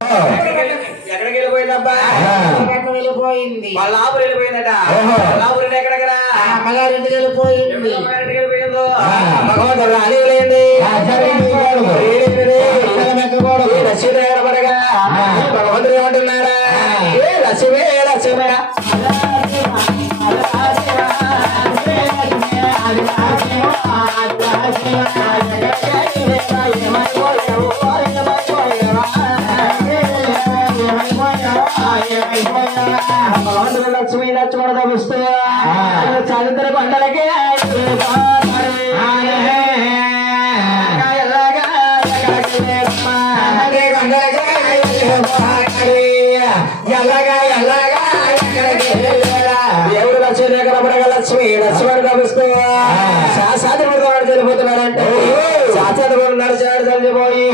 ఎక్కడికి వెళ్ళిపోయిందబ్బా? వెళ్ళిపోయింది. వాళ్ళ ఆపురు వెళ్ళిపోయిందట. ఆపురు ఎక్కడెక్కడ? అమ్మగారింటికి వెళ్ళిపోయింది. అమ్మగారింటికి వెళ్ళిపోయిందో భగవంతుడు రానివ్వలేండి. లక్ష్మీ పడగా భగవంతుడు ఏమంటున్నాడా? ఏ లక్ష్మే లక్ష్మే భగవంతుడు లక్ష్మీ లక్ష్మణ తప్పిస్తూ చరిత్ర పంటలకి దేవుడు లక్ష్మీ దగ్గర పడగ లక్ష్మి లక్ష్మణ్ తప్పిస్తూ శాస్త్రవాడు చనిపోతున్నాడంటే శాస్త్రవాడు నడిచాడు చనిపోయి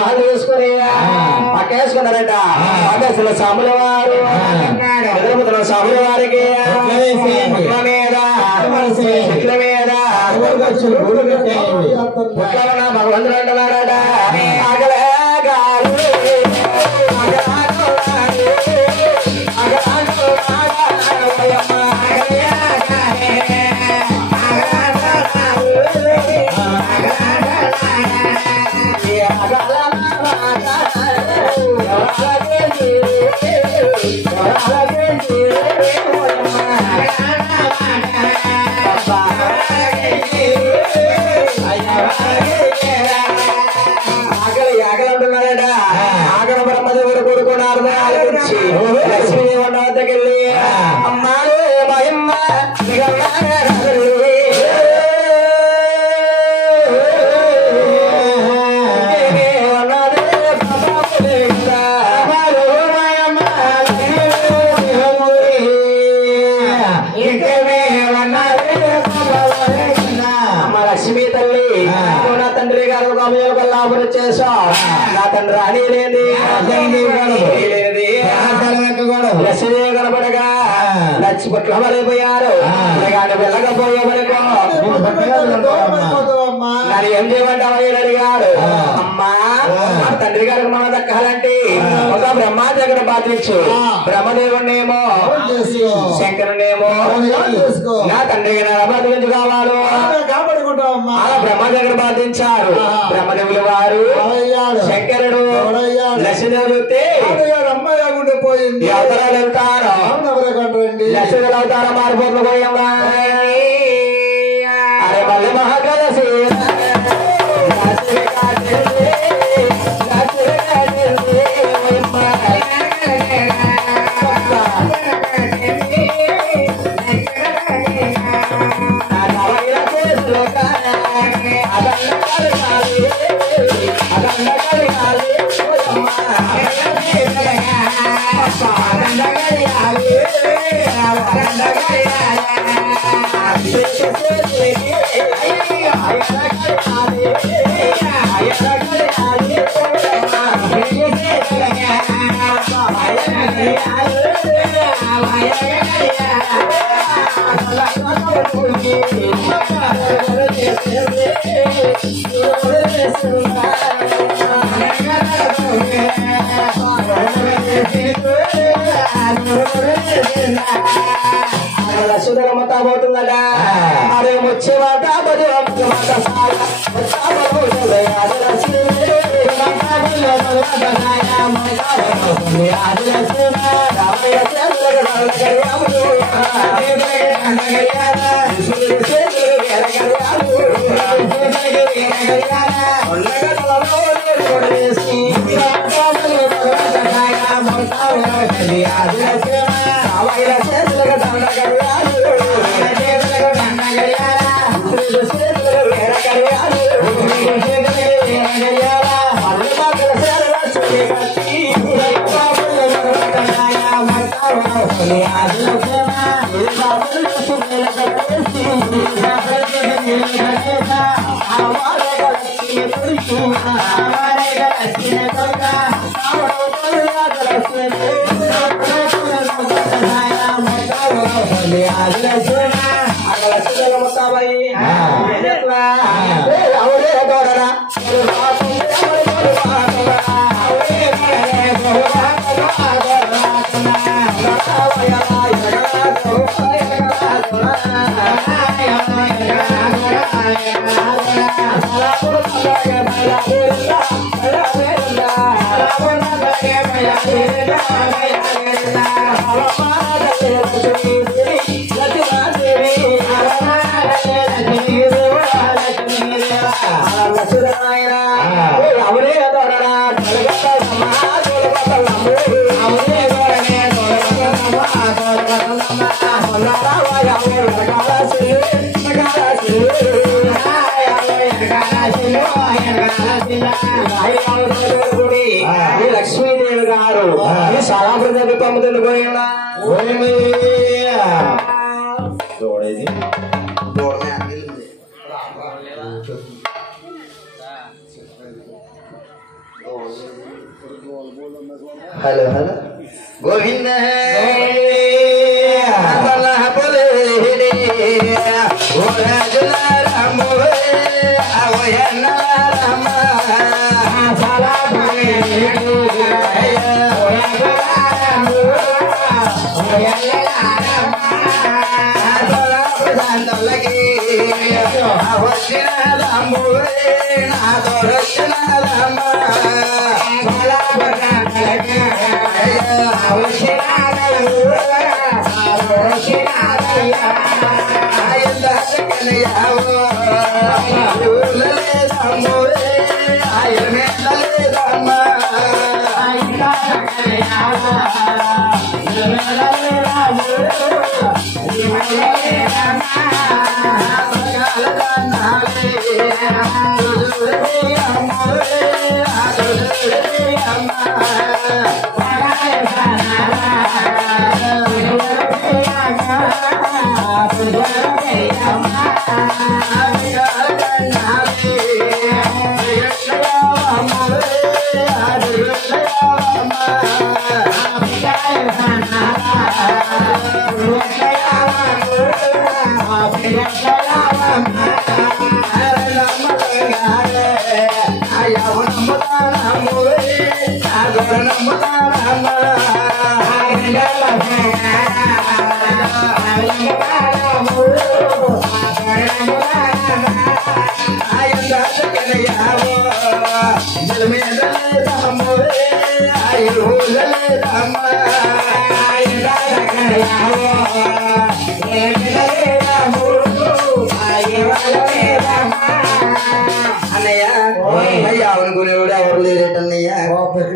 మాలు చూసుకుని పక్కేసుకున్నారట. పక్కేసుకున్న సాముల వారు ఎదురుతున్న సాముల వారికి మీద చెట్ల మీద భగవంతుడు అంటున్నాడట. ఆకలంటున్నారట. ఆకల బ్రహ్మదేవుడు కొడుకున్నారు లక్ష్మీదేవి వద్దకెళ్ళి అమ్మాడు భయమ్మ లక్ష్మీ తల్లి నా తండ్రి గారు కల్లాపురం చేసా నా తండ్రి అని లేని లక్ష్మీ కనపడగా లక్ష్మీపట్ల మరైపోయారు. వెళ్ళకపోయే వరకు మరి ఏం చేయమంటావు అడిగారు. అమ్మా తండ్రి గారికి మనం దక్కాలంటే ఒక బ్రహ్మ దగ్గర బాధించు. బ్రహ్మదేవుడినేమో శంకరునేమో నా తండ్రి బాధించు కావాలి. బ్రహ్మ దగ్గర బాధించారు. బ్రహ్మదేవులు వారు శంకరుడు లక్ష్మీదేవి చూస్తే పోయింది. అవతరాలు వెళ్తారు. లక్ష్మీదేవులు అవతారం మారిపోతుంది పోయమ్మా. అరే మళ్ళీ మహాకలసి లక్ష్మీధరమతా పోతుందట. అదే వచ్చేవాట అవరే దొరరా లక్ష్మీదేవి గారు చాలా ప్రజలు పంపుతుంది పోయినా చూడేది హలో హలో గోవింద बोले राम राम लगे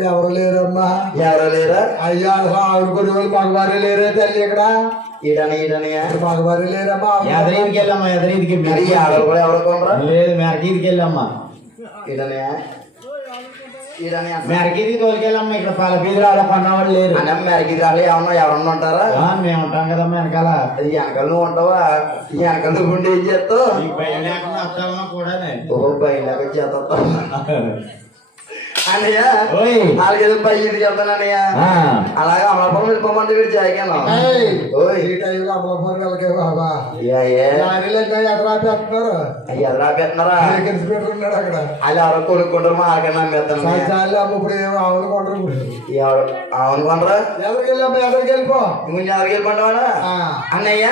ఎవరు లేరమ్మా ఎవరు లేరా అయ్యా ఆవిడ కొన్ని మగవారే లేరే తల్లి ఇక్కడ ఈడని ఈడనయ్యా మగవారే లేరమ్మా ఎదరీదికి వెళ్ళమ్మా ఎదరీదికి కూడా ఎవరు కొనరా లేదు మెరకీదికి వెళ్ళమ్మా ఈడనయ్యా ఈడనయ్యా మెరకీదికి తోలికెళ్ళమ్మా ఇక్కడ పాలపీది ఆడ పన్నవాళ్ళు లేరు అన్న మెరకి రాలి ఎవరన్నా ఉంటారా మేము ఉంటాం కదమ్మా వెనకాల వెనకాల నువ్వు ఉంటావా వెనకాల నువ్వు ఉండి ఏం చేస్తావు నీకు భయం లేకుండా వస్తామన్నా కూడా ఓహో బయలాగా చేస్తా అన్నయ్య ఓయ్ నాలుగేదో బయట చెప్తానన్నయ్య అలాగే అమలాపురం వెళ్ళిపోమంటే వీడు జాగాను ఈ టైంలో అమలాపురం వెళ్ళకే బాబా ఎదురా పెడుతున్నారు ఎదరా పెట్టినారా వేకెన్సీ పెట్టుకున్నాడు అక్కడ అది ఎవరో కొనుక్కుంటారు మా ఆకన్నా అమ్మేస్తాను ఇప్పుడు ఏమో ఆవులు కొంటారు ఇప్పుడు అవును కొనరా ఎదురుకి వెళ్ళమ్మా ఎదురుకి వెళ్ళిపో ఇంకొంచెం ఎవరికి వెళ్ళిపోతావాడా అన్నయ్య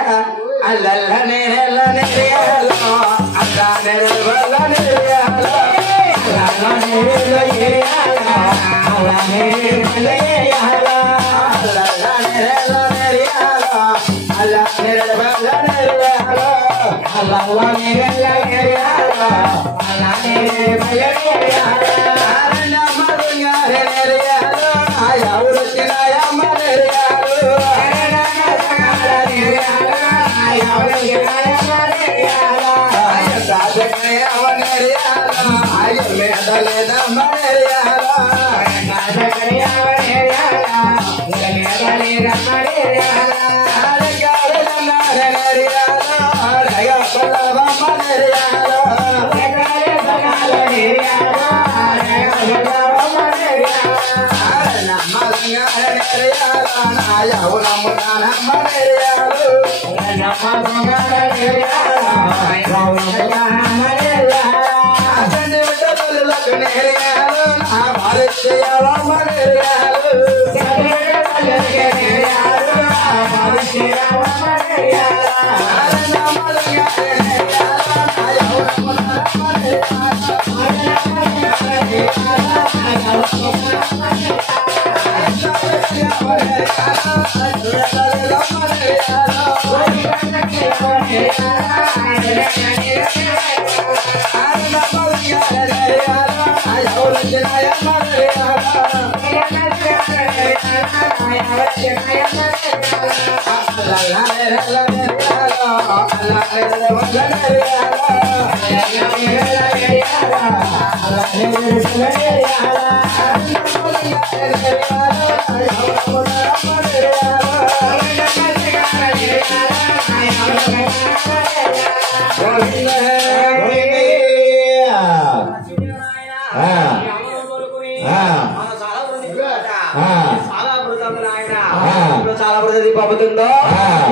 చాలా పడుతుంది పంపుతుందో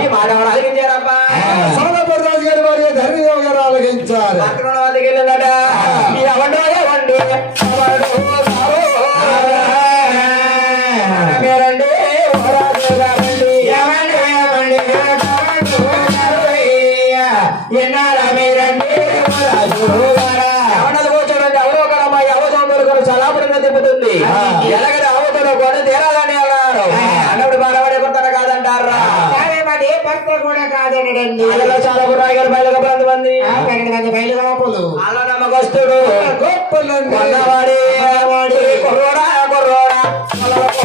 ఈ మాట ఆలకించారబ్బా. సోమపురరాజు గారి వారి ధర్మదేవ గారు ఆలకించారు. అక్కడ ఉన్న వాళ్ళకి వెళ్ళిందట ఎవండు ఎవండు మీరండి ఎన్నారా మీరండి ఎవడలు కూర్చోండి అవలోకరమ్మ అవసరం చాలా పడిన తిప్పుతుంది ఎలాగైతే అవతలో కూడా తీరాలని అన్నారు అన్నప్పుడు బాధపడే కొత్త కాదంటారా కూడా కాదనండి. అందులో చాలా బుర్రాయి గారు బయలుగా 12 మంది 12 మంది బయలుగాపులు అలా నమ్మకస్తుడు గొప్పలండి. కొన్నవాడి కొర్రోడా కొర్రోడా కొర్రోడా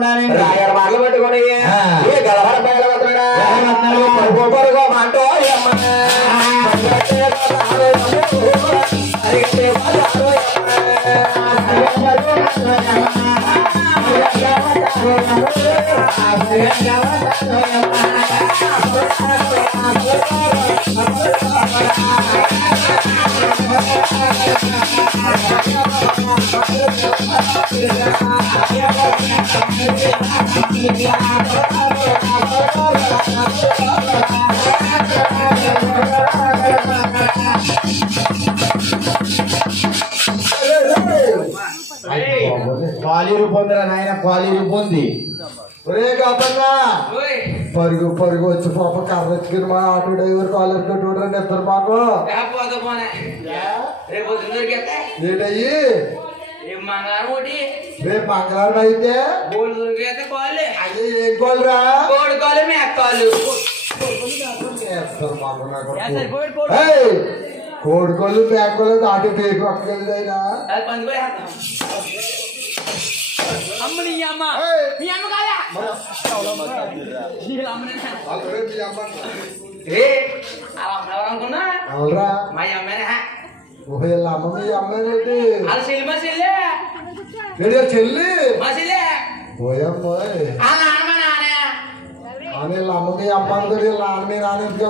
ఉండాలి రాయర్ మాటలు పట్టుకొని ఏ గలహర బయలువతున్నాడా పరుగో మాటో కాలి రూపొందిరా నాయన కాలి రూపొంది ఒరే కాపన్నా పరుగు పరుగు వచ్చి పాప కర్ర ఎత్తుకుని మా ఆటో డ్రైవర్ కాలర్ కట్టుకుంటారు నిద్ర మాకు ఏంటయ్యి రేపు మంగళవారం అయితే అదే ఏం కోళ్ళరా కోడికోళ్ళు మేకోళ్ళు దాటి పేరు పక్కకెళ్ళి అయినా అవునరా వీళ్ళ అమ్మ మీ అమ్మేనేంటి చెల్లి పోయమ్మోయ్ వీళ్ళ అమ్మ మీ అమ్మ అందరు వీళ్ళ నాన్న మీ నాన్న ఎందుకు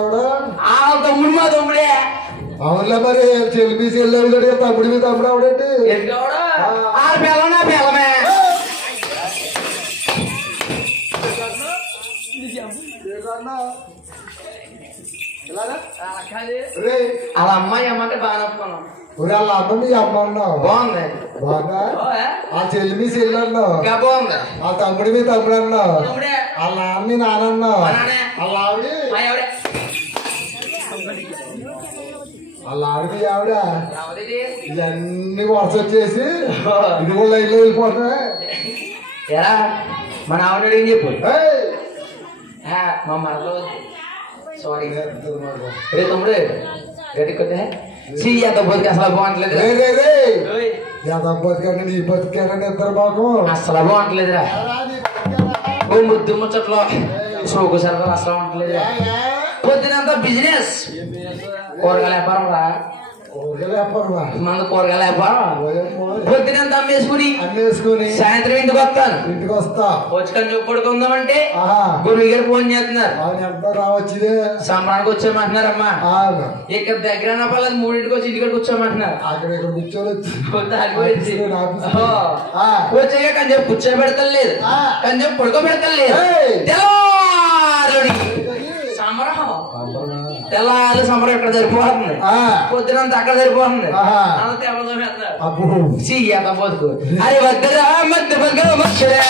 అవునులే మరి చెల్లి మీ చెల్లి తమ్ముడు మీ తమ్ముడు ఆవిడేంటి అలా అమ్మాయి అమ్మంటే బాగా ఒప్పుకున్నాం వాళ్ళ అమ్మ మీ అమ్మ అన్నావు బాగుంది బాగా ఆ చెల్లి మీ చెల్లి అన్నావు బాగుంది ఆ తమ్ముడు మీ తమ్ముడు అన్నావు వాళ్ళ నాన్న మీ నాన్న అన్నావు వాళ్ళ ఆవిడ వాళ్ళ ఆవిడ ఆవిడ ఇవన్నీ వరుస వచ్చేసి ఇది కూడా లైన్లో వెళ్ళిపోతాయి ఎరా మన ఆవిడ ఏం చెప్పు మా మరలో సారీ రే తమ్ముడు గట్టి కొట్టే ఎంత బతికి అసలు బాగుంటలేదు బతికండి నీ బతికారని ఇద్దరు బాగు అసలు బాగుంటలేదురా ఓ ముద్దు ముచ్చట్లో సోకు సరదాలు అసలు బాగుంటలేదురా పొద్దునంతా బిజినెస్ కూరగాయల వ్యాపారం రా మన కూరగాయల వ్యాపారం పొద్దునంతా అమ్మేసుకుని సాయంత్రం ఇంటికి వస్తా వచ్చుకొని పడుకుందామంటే గురువు గారు ఫోన్ చేస్తున్నారు రావచ్చుదే సంబరానికి వచ్చామంటున్నారమ్మా ఇక్కడ దగ్గర పర్లేదు 3ంటికి వచ్చి ఇంటికి కూర్చోమంటున్నారు వచ్చాక కానీ చెప్పి కూర్చోబెడతలేదు కానీ చెప్పి పడుకోబెడతలేదు సంబరం తెల్లారి సంబరం ఇక్కడ సరిపోతుంది పొద్దునంతా అక్కడ సరిపోతుంది బతుకు అరే వద్దరా మధ్య బతుకు వద్దరా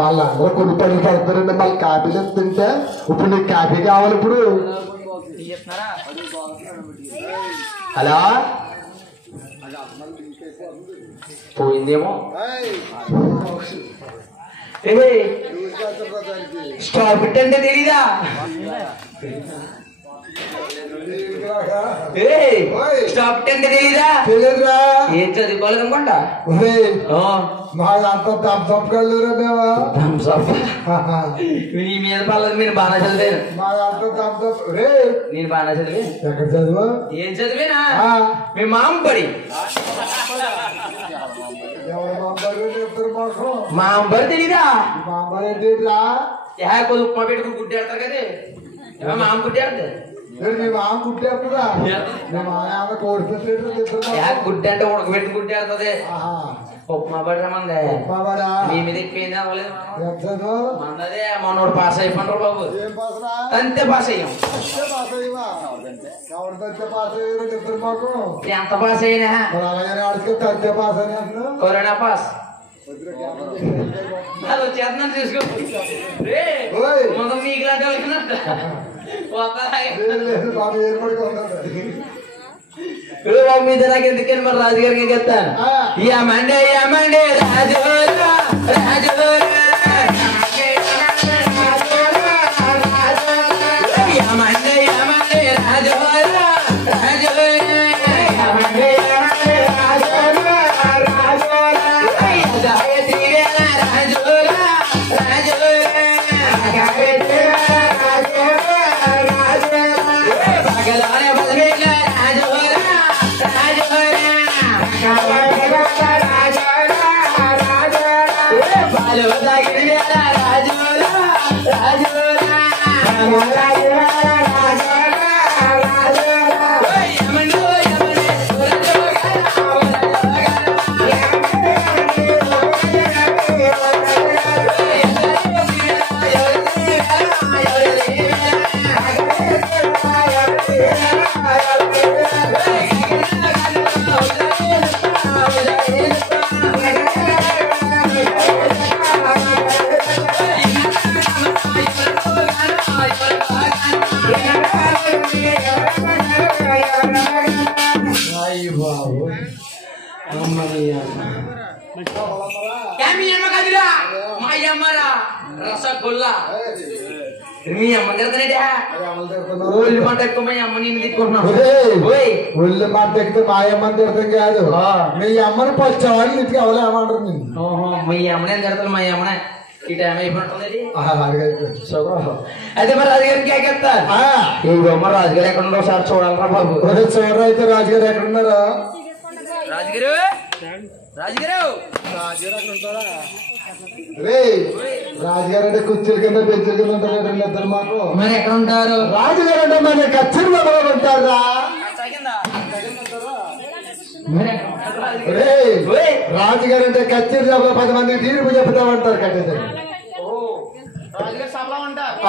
వాళ్ళందరూ కొన్ని పని పడతారండి మళ్ళీ కాఫీలు తింటే ఇప్పుడు నీకు కాఫీ కావాలి ఇప్పుడు హలో పోయిందేమో స్టాప్ ఇట్ అంటే తెలీదా స్టాప్ ఇట్ అంటే తెలీదా ఏం చదువుకోవాలనుకుంటా మాదంతా దంసప్కెళ్ళరా మేమా నీ మీద పర్లేదు మీరు బాగా చదివాను మాదంతా దంసప్ రే నేను బాగా చదివాను ఎక్కడ చదువు ఏం చదివేనా మీ మామ పడి మామ పడి తెలీదా మాంబర్ ఏంటిరా కొద్ది ఉప్మా పెట్టుకుని గుడ్డేస్తారు కదే మామ గుడ్డేస్తుంది మీ మామ కుట్టేస్తుందా మీ మామ కోడి పెట్టేది గుడ్డ అంటే ఉడకబెట్టి గుడ్డేస్తుంది ఉప్మా పడరా మందే ఉప్మావాడా మీ మీద ఎక్కువ అవ్వలేదు ఎంతదో మందదే మనోడు పాస్ అయిపోండ్రు బాబు ఏం పాసరా అంతే పాస్ అయ్యాం పాస్ అయ్యవా ఎవరిదంతే పాస్ అయ్యారో చెప్తారు మాకు ఎంత పాస్ అయినా మరి అలాగనే ఆడుకుంటే అంతే పాస్ అని అంటున్నావు కరోనా పాస్ అది వచ్చేస్తున్నాను చూసుకో ముందు మీకు లాంటి వాళ్ళకి బాబు ఏర్పడుకుంటాడు బాబు మీద నాకు ఎందుకని మరి రాజుగారికి చెప్తాను యమండే యమండే రాజు రాజు యమండే యమండే రాజు రాజు రసగుల్లా మీ అమ్మ తిరుగుతానేటా ఒళ్ళు పంట ఎక్కువ మీ అమ్మ నేను తిట్టుకుంటున్నాను ఒళ్ళు మాట ఎక్కితే మా అమ్మని తిడతాం కాదు మీ అమ్మని పచ్చావాళ్ళు ఇంటికి అవలేమంటారు నేను ఓహో మీ అమ్మనే తిడతాను మా అమ్మనే ఈ టైం అయిపోతుంది అయితే మరి రాజుగారికి ఎక్కేస్తారు ఈ బొమ్మ రాజుగారు ఎక్కడ ఉండో ఒకసారి చూడాలరా బాబు చూడరా అయితే రాజుగారు ఎక్కడ ఉన్నారా రాజుగారు రాజుగారు రే రాజుగారు అంటే కుర్చీల కింద బెంచుల కింద ఉంటారు ఇద్దరు మాకు మరి ఎక్కడ ఉంటారు రాజుగారు అంటే మన కచ్చేరి మొదలు ఉంటారా రాజుగారు అంటే కచ్చేరి సభలో 10 మంది తీర్పు చెప్తామంటారు కట్టేసారు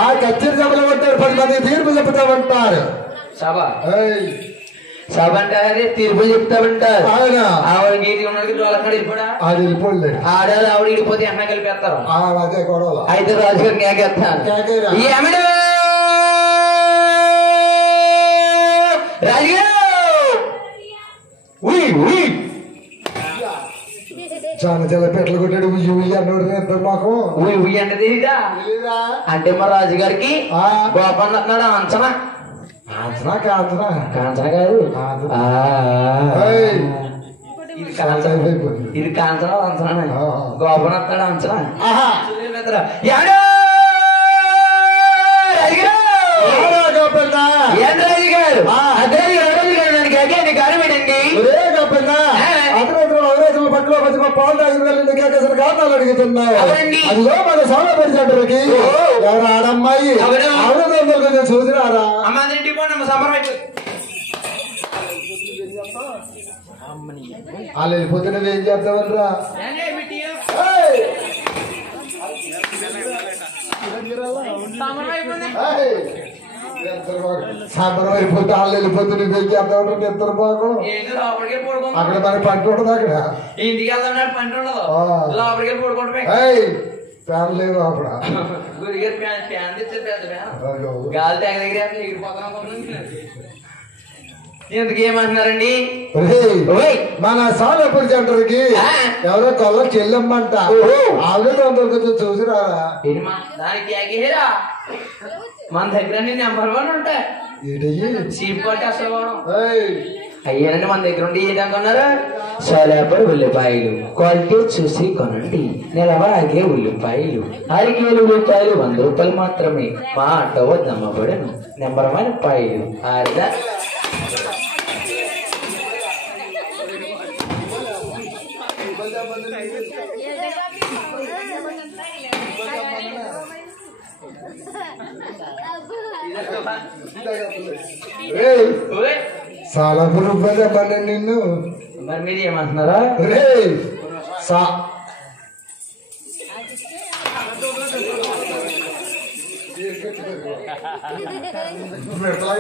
ఆ కచ్చేరి సభలో ఉంటారు 10 మంది తీర్పు చెప్తామంటారు సభ సభ అంటే తీర్పు చెప్తామంటారు ఆవిడ గీతి ఉన్నది వాళ్ళక్కడ వెళ్ళిపోడా అది వెళ్ళిపోలేదు ఆడాలి ఆవిడ వెళ్ళిపోతే అన్న కలిపేస్తారు అదే గొడవ అయితే రాజుగారు కేకేస్తాను రాజుగారు చాలా చాలా పెట్టలు కొట్టాడు ఉయ్యి ఉయ్యి అన్నాడు ఇద్దరు మాకు ఉయ్యి అంటే తెలీదా అంటే మా రాజుగారికి గోపాల్ అన్నాడు అంచనా కాంచనా కాంచనా కాంచన కాదు ఇది కాంచన ఇది కాంచన అంచనా గోపన్ వస్తాడు అంచనా ఏం రాజు గారు అదే దానికి కారణం ఏంటండి అతను పట్టులో వచ్చి పాలు తాగిన కేకేసిన కారణాలు అడుగుతున్నాయి అదిలో మన సోమ పరిచంటకి ఎవరు ఆడమ్మాయి ఆవిడ చూసిరారా వాళ్ళు వెళ్ళిపోతే నువ్వేం చేస్తావనరా సాంబరం అయిపోతే వాళ్ళు వెళ్ళిపోతే నువ్వేం చేస్తావు ఇద్దరు బాగు అక్కడ మరి పంట ఉండదు అక్కడ ఇంటికి వెళ్దాం పంట ఉండదు లోపలికి పడుకుంటే ఫ్యాన్ లేదు అక్కడ గుడిగారు ఫ్యాన్ తెచ్చారు పెద్ద గాలి తెగ దగ్గర ఎగిరిపోతాను ఎందుకు ఏమంటున్నారండి మన సాలపూర్ సెంటర్కి ఎవరో కొల్ల చెల్లెమ్మంట ఆవిడ కొంచెం చూసిరారా దానికి ఎగిరా మన దగ్గర నెంబర్ 1 ఉంటాయి చీప్ కొట్టి అసలు అయ్యానండి మన దగ్గర ఉండి ఏంటనుకున్నారు సోలాపూర్ ఉల్లిపాయలు క్వాలిటీ చూసి కొనండి నెలవాగే ఉల్లిపాయలు అరికేలు రూపాయలు 100 రూపాయలు మాత్రమే మా ఆటో వద్దమ్మబడును నెంబర్ 1 పాయలు ఆరుదా సాలాపూర్ రూపాయలు చెప్పండి నిన్ను మరి మీరు ఏమంటున్నారా సా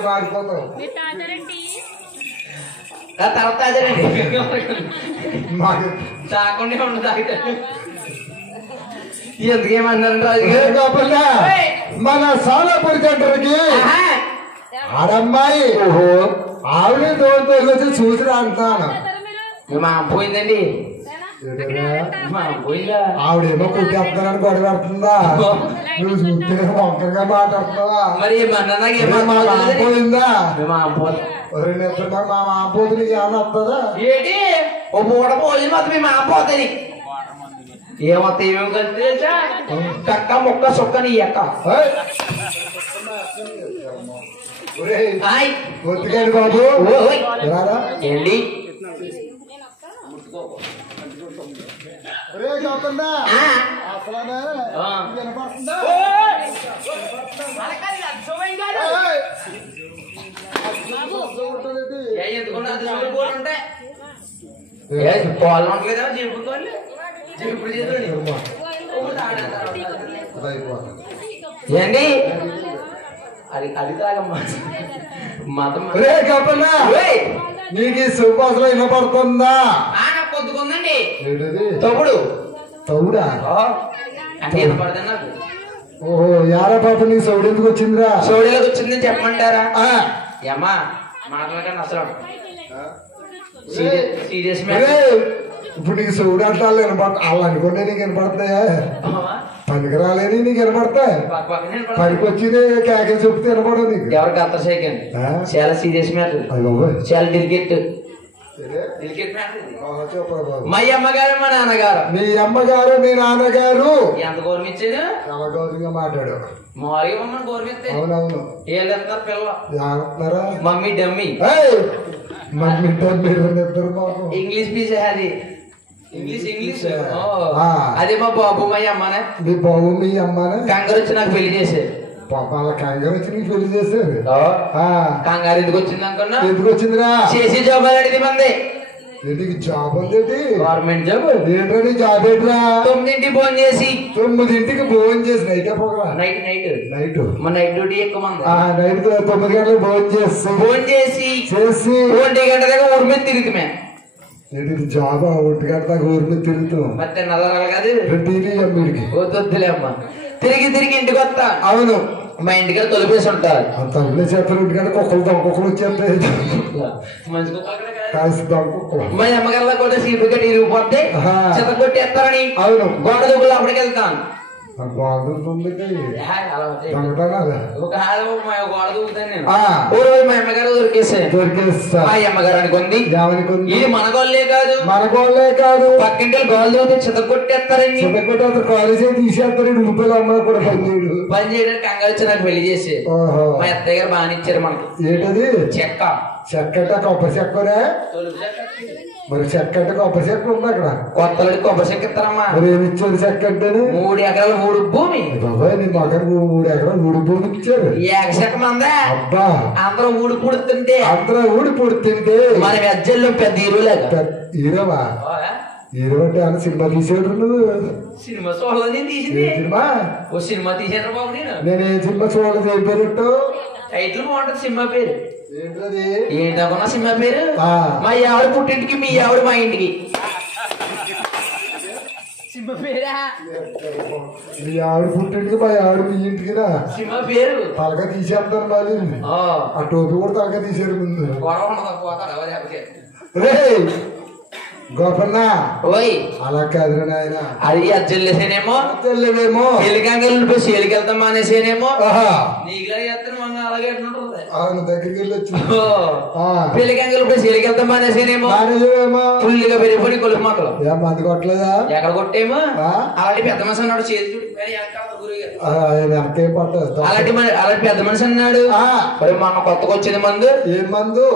మాడిపోతావు తర్వాత అదేనండి తాకుండా ఉండదు తాగితే ఎందుకేమన్నారు రాజు కాకుండా మన సాలాపూరి సెంటర్కి ఆడమ్మాయి ఆవిడ తోడుతో వచ్చి చూసిరా అంటాను. మా పోయిందండి మా పోయిందా ఆవిడేమో కుట్టేస్తానని గొడవ పెడుతుందా, నువ్వు చూస్తే వంకరగా మాట్లాడుతున్నావా? మరి పోయిందా మా మాపోతు నీకు ఏమన్నా వస్తుందా? ఏంటి ఓ పూట పోయి మాత్రం మా పోతుంది ఏమొత్తా ఏమేమి కలిసి తెలుసా కక్క మొక్క సొక్క నీ ఎక్క గుర్తుకండి బాబు ఏంటి కాకుండా పాలు ఉండలేదా చెప్పుకోవాలి ఏంటి అది అది తాగమ్మా మతం కాకుండా నీకు సువాసన వినపడుతుందా? పొద్దుకుందండి తమ్ముడు తౌడా అంటే వినపడుతుంది నాకు. ఓహో యారా పాప నీ సౌడు ఎందుకు వచ్చిందిరా? సోడీలకు వచ్చిందని చెప్పమంటారా? ఏమ్మా మాట్లాడకండి అసలు సీరియస్ ఇప్పుడు నీకు సౌడు అట్లా వినపడ వాళ్ళు అనుకుంటే నీకు వినపడతాయా? పనికిరాలేని నీకు వినపడతాయి, పనికి వచ్చి కేకలు చెప్తే వినపడవు నీకు. ఎవరికి అంత సేకండి చాలా సీరియస్ మ్యాటర్, చాలా డెలికేట్ మా అమ్మగారు మా నాన్నగారు. మీ అమ్మగారు మీ నాన్నగారు ఎంత గౌరవించాను? చాలా గౌరవంగా మాట్లాడు. మామూలుగా మమ్మల్ని గౌరవిస్తే అవునవును ఏళ్ళు వెళ్తారు పిల్లలు మమ్మీ డమ్మీ మమ్మీ మీరు ఇద్దరు మాకు ఇంగ్లీష్ పీస్ అది ఇంగ్లీష్ ఇంగ్లీష్ అదే మా బాబు మా అమ్మనే. మీ బాబు మీ అమ్మనే కంగారు వచ్చి నాకు పెళ్లి చేశారు. పాపాల కంగారు వచ్చి నీకు పెళ్లి చేశారు. కంగారు ఎందుకు వచ్చింది అనుకున్నా? ఎందుకు వచ్చిందిరా? చేసి జాబ్ అడిగింది మంది. నీకు జాబ్ అందేటి? Government job. ఏంట్రా నీ జాబ్ ఏంట్రా? 9ంటికి ఫోన్ చేసి 9ంటికి భోజనం చేసి నైట్ పోగా నైట్ మా నైట్ డ్యూటీ ఎక్కువ మంది. నైట్ 9 గంటలకు భోజనం చేసి 1 గంట దాకా ఊరి మీద తిరుగుతామే. ఏంటి జాబ్ 1 గంట దాకా ఊరి మీద తిరుగుతాం? ಮತ್ತೆ నల్లరాలు కాదు టీవీ అమ్మిడికి వద్దులే అమ్మ. తిరిగి ఇంటికి వస్తా. అవును మా ఇంటికి తొలిపేసి ఉంటారు. తల్లి చేస్తారు ఇంటికంటే కుక్కలు వచ్చేస్తాయి. మంచి మా అమ్మగారిలో కూడా సీటు కట్టి ఇరిగిపోతే చెత్త కొట్టేస్తారని అవును గోడ దుబ్బులు అప్పటికి వెళ్తాను. ఒక గోడ దూకుతాను నేను. ఓ రోజు మా అమ్మగారు దొరికేస్తా. మా అమ్మగారు అనుకుంది ఇది మన గోళ్ళే కాదు పక్కింటి గోళ్ళు దూకితే చెత్త కొట్టేస్తారని. కాలేజీ తీసేస్తారు. ముప్పై అమ్మ కూడా పని చేయడానికి కంగారు వచ్చి నాకు పెళ్లి చేసి మా అత్తయ్య గారు బాగా ఇచ్చారు మనకి. ఏంటది? చెక్క కొబ్బరి చెక్కనే. మరి చెక్క అంటే కొబ్బరి చెక్క ఉంది అక్కడ. కొత్త కొబ్బరి చెక్క ఇస్తారమ్మా. మరి ఏమి ఇచ్చారు చెక్క అంటే? 3 ఎకరాలు 3 భూమి. బాబాయ్ నీ మగన్ 3 ఎకరాలు 3 భూమి ఇచ్చారు. ఏకశక మందే. అబ్బా అందరూ ఊడి పుడుతుంటే మన వెజ్జల్లో పెద్ద హీరోవా హీరో అంటే ఆయన సినిమా తీసాడు. నువ్వు సినిమా చూడలేదు. తీసింది సినిమా. ఓ సినిమా తీసాను బాబు. నేను ఏ సినిమా చూడలేదు. ఏం పేరు? టైటిల్ బాగుంటది సినిమా పేరు. ఏంటది? ఏంటనుకున్నా సినిమా పేరు? మా ఆవిడ పుట్టింటికి మీ ఆవిడ మా ఇంటికి. సినిమా పేరా? మీ ఆవిడ పుట్టింటికి మా ఆవిడ మీ ఇంటికి. సినిమా పేరు తలక తీసేస్తారు. మళ్ళీ ఆ టోపీ కూడా తలక తీసారు ముందు. గోపన్న ఓయ్ అలా కాదురా నాయన. అది అజ్జల్లేసేనేమో ఎలికంగలు సేలికి వెళ్తామా అనేసేనేమో. అవును దగ్గరికి వెళ్ళి వచ్చింది. పెళ్లికంగలు సేలికి వెళ్తామా అనేసేనేమో. ఫుల్గా పెరిగిపోయి కొలుపు మొక్కలు మంది కొట్టలేదా? ఎక్కడ కొట్టేమో. అలాంటి పెద్ద మనిషి అన్నాడు చేతి అలాంటి పెద్ద మనిషి అన్నాడు. మరి మొన్న కొత్తగా వచ్చింది మందు. ఏం మందు?